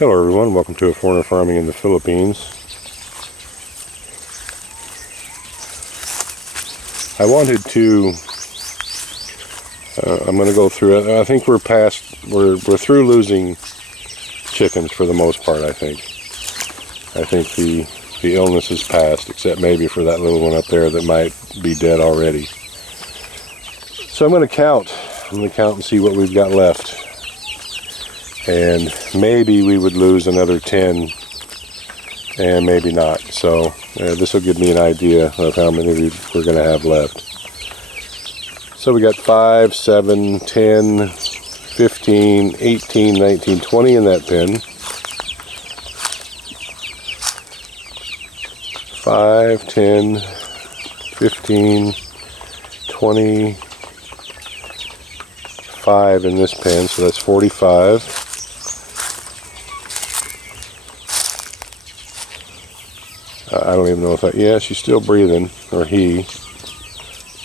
Hello everyone, welcome to A Foreigner Farming in the Philippines. I wanted to, I'm going to go through it. I think we're through losing chickens for the most part, I think. I think the illness is past, except maybe for that little one up there that might be dead already. So I'm going to count. And see what we've got left. And maybe we would lose another 10, and maybe not. So this will give me an idea of how many we're going to have left. So we got 5, 7, 10, 15, 18, 19, 20 in that pen. 5, 10, 15, 25 in this pen, so that's 45. I don't even know if yeah, she's still breathing, or he,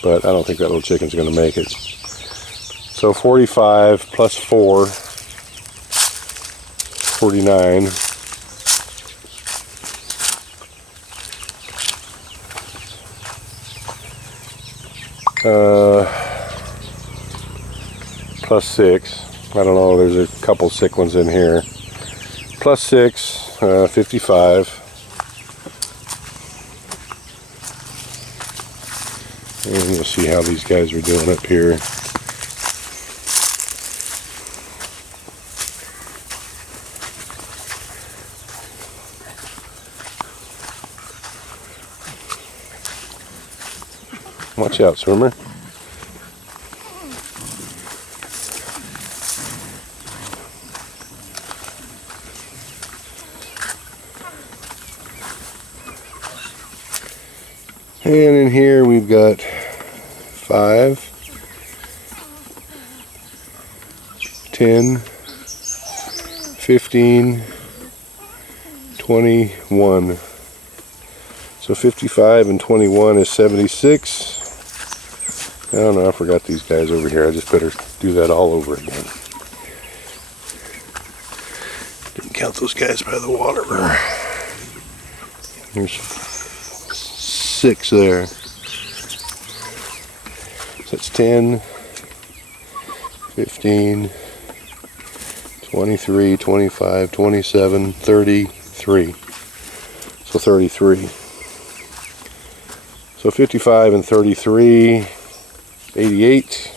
but I don't think that little chicken's going to make it. So 45 plus 4, 49. Plus 6. I don't know, there's a couple sick ones in here. Plus 6, 55. And we'll see how these guys are doing up here. Watch out, swimmer. And in here we've got 5, 10, 15, 21. So 55 and 21 is 76. I don't know, I forgot these guys over here. I just better do that all over again. Didn't count those guys by the water. There's 6 there. So that's 10, 15, 23, 25, 27, 33. So 33. So 55 and 33, 88.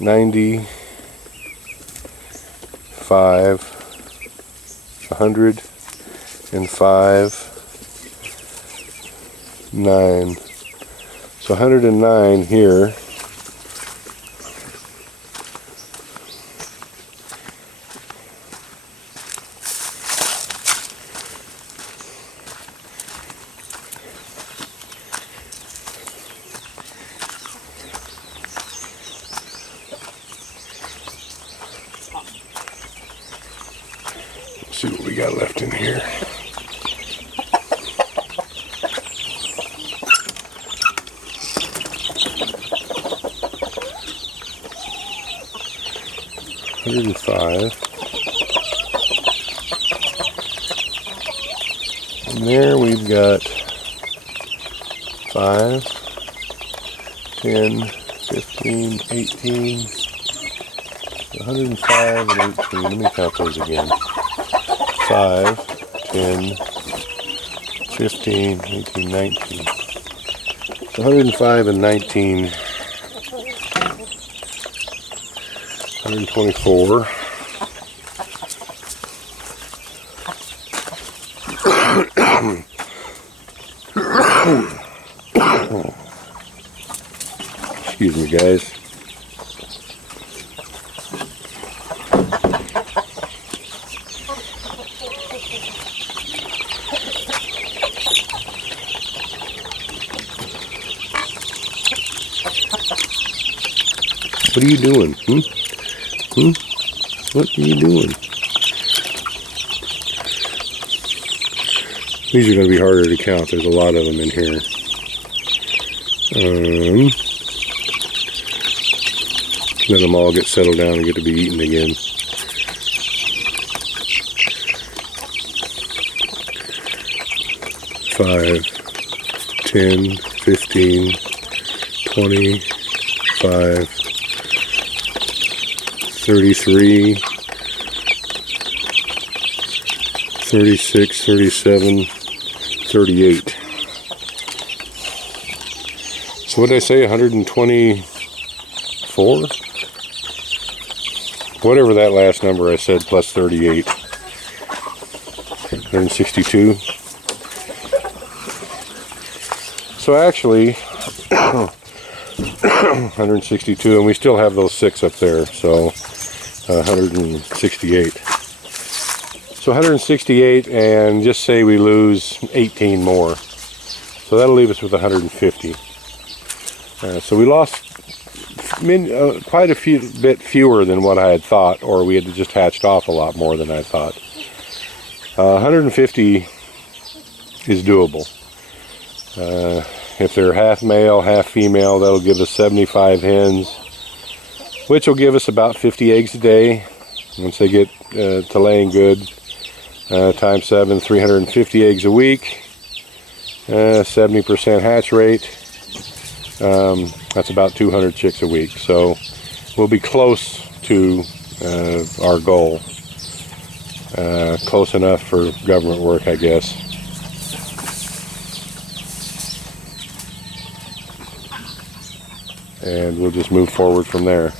$95, 105, 9. So 109 here. Let's see what we got left in here. $105. And there we've got 5, 10, 15, 18, 105 and 18. Let me count those again. 5, 10, 15, 18, 19. So 105 and 19. 124. Excuse me, guys. What are you doing? What are you doing? These are going to be harder to count. There's a lot of them in here. Let them all get settled down and get to be eaten again. Five, 10, 15, 20, 5, 33, 36, 37, 38. So what did I say, 124? Whatever that last number I said, plus 38. 162. So actually, 162, and we still have those 6 up there, so 168. So 168, and just say we lose 18 more. So that'll leave us with 150. So we lost quite a bit fewer than what I had thought, or we had just hatched off a lot more than I thought. 150 is doable. If they're half male, half female, that'll give us 75 hens, which will give us about 50 eggs a day once they get to laying good. Times 7, 350 eggs a week, 70% hatch rate. That's about 200 chicks a week. So we'll be close to our goal. Close enough for government work, I guess. And we'll just move forward from there.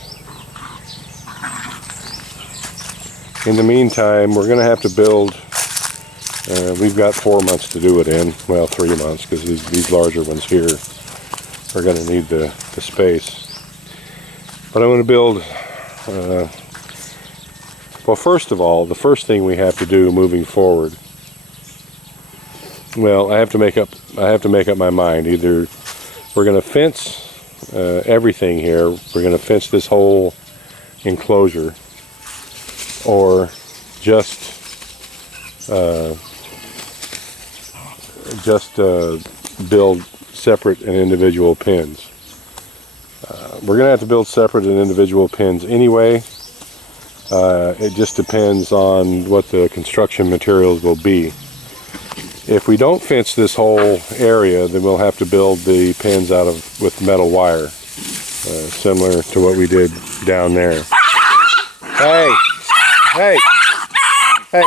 In the meantime, we're going to have to build, we've got 4 months to do it in, well 3 months, because these larger ones here are going to need the space. But I'm going to build, well, first of all, the first thing we have to do moving forward, well, I have to make up my mind. Either we're going to fence everything here, we're going to fence this whole enclosure, or just build separate and individual pens. We're going to have to build separate and individual pens anyway. It just depends on what the construction materials will be. If we don't fence this whole area, then we'll have to build the pens with metal wire, similar to what we did down there. Hey! Hey! Hey!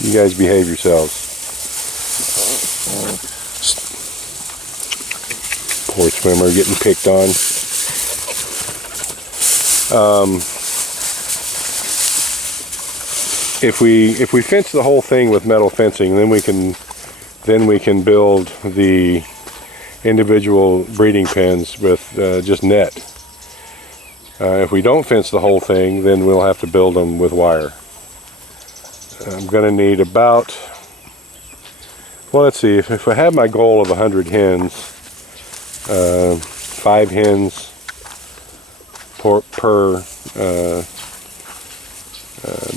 You guys behave yourselves. Poor swimmer getting picked on. If we fence the whole thing with metal fencing, then we can build the individual breeding pens with just net. If we don't fence the whole thing, then we'll have to build them with wire. I'm going to need about, well, let's see, if I have my goal of 100 hens, 5 hens per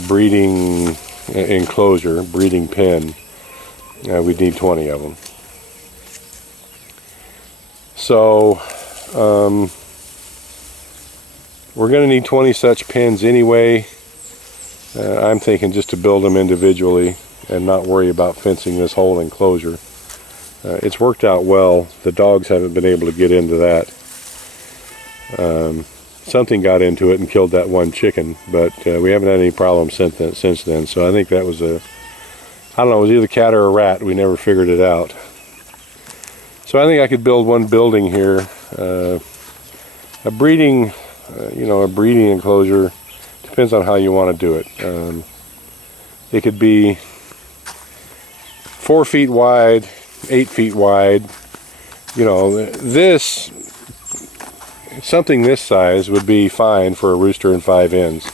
breeding enclosure, breeding pen, we'd need 20 of them. So we're going to need 20 such pens anyway. I'm thinking just to build them individually and not worry about fencing this whole enclosure. It's worked out well. The dogs haven't been able to get into that. Something got into it and killed that one chicken, but we haven't had any problems since then. So I think that was I don't know, it was either a cat or a rat. We never figured it out. So I think I could build one building here, a breeding enclosure. Depends on how you want to do it. It could be 4 feet wide, 8 feet wide. You know, something this size would be fine for a rooster and 5 hens.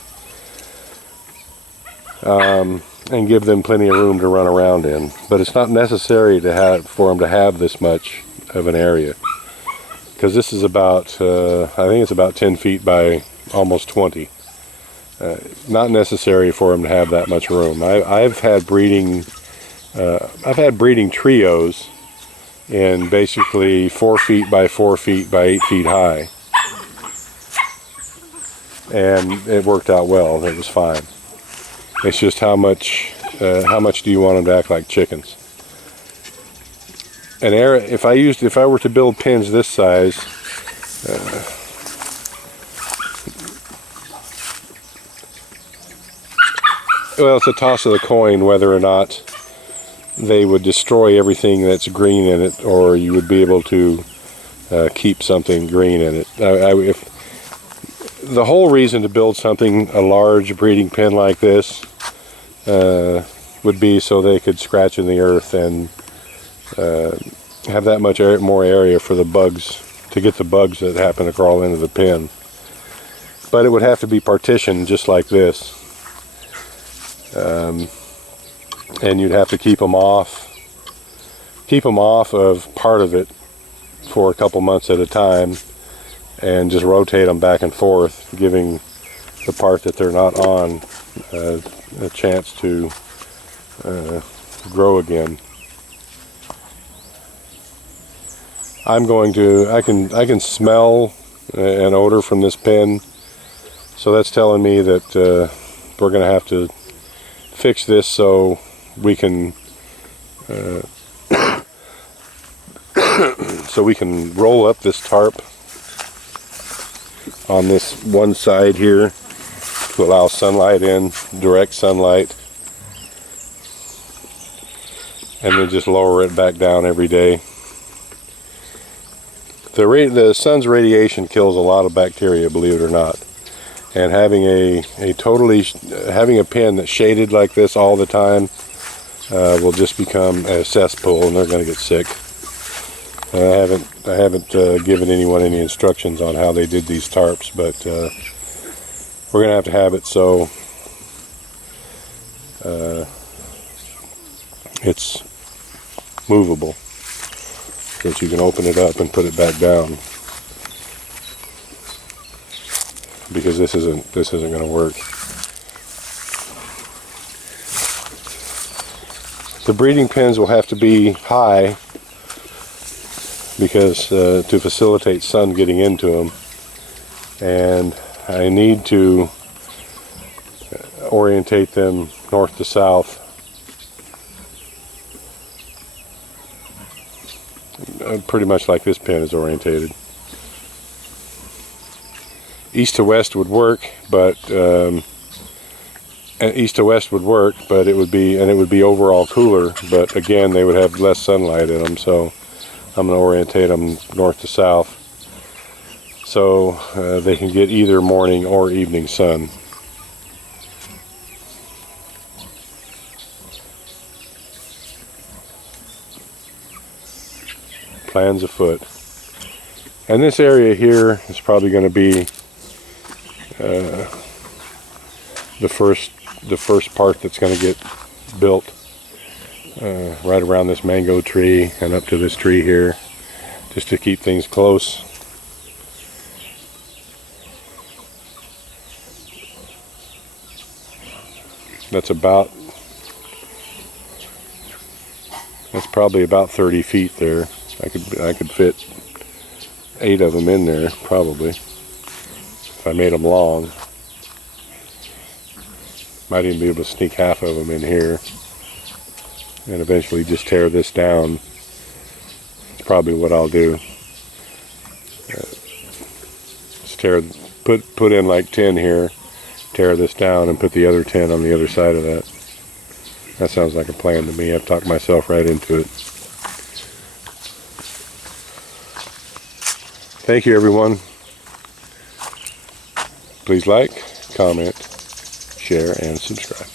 And give them plenty of room to run around in. But it's not necessary for them to have this much of an area. Because this is about, I think it's about 10 feet by almost 20. Not necessary for them to have that much room. I've had breeding I've had breeding trios in basically 4 feet by 4 feet by 8 feet high, and it worked out well. It was fine. It's just how much do you want them to act like chickens? An area, if I were to build pens this size, well, it's a toss of the coin whether or not they would destroy everything that's green in it, or you would be able to keep something green in it. If the whole reason to build something, a large breeding pen like this, would be so they could scratch in the earth and have that much more area for the bugs, to get the bugs that happen to crawl into the pen. But it would have to be partitioned just like this. And you'd have to keep them off of part of it for a couple months at a time, and just rotate them back and forth, giving the part that they're not on a chance to grow again. I can smell an odor from this pen, so that's telling me that we're going to have to fix this so we can roll up this tarp on this one side here to allow sunlight in, direct sunlight, and then just lower it back down every day. The sun's radiation kills a lot of bacteria, believe it or not. And having having a pen that's shaded like this all the time will just become a cesspool, and they're going to get sick. I haven't given anyone any instructions on how they did these tarps, but we're going to have it so it's movable, so that you can open it up and put it back down. Because this isn't going to work. The breeding pens will have to be high because to facilitate sun getting into them, and I need to orientate them north to south. Pretty much like this pen is orientated. East to west would work, but east to west would work, but it would be overall cooler. But again, they would have less sunlight in them, so I'm going to orientate them north to south, so they can get either morning or evening sun. Plans afoot. And this area here is probably going to be the first part that's going to get built, right around this mango tree and up to this tree here, just to keep things close. That's probably about 30 feet there. I could fit 8 of them in there probably if I made them long. Might even be able to sneak half of them in here and eventually just tear this down. It's probably what I'll do. Just put in like 10 here, tear this down, and put the other 10 on the other side of that. That sounds like a plan to me. I've talked myself right into it. Thank you, everyone. Please like, comment, share, and subscribe.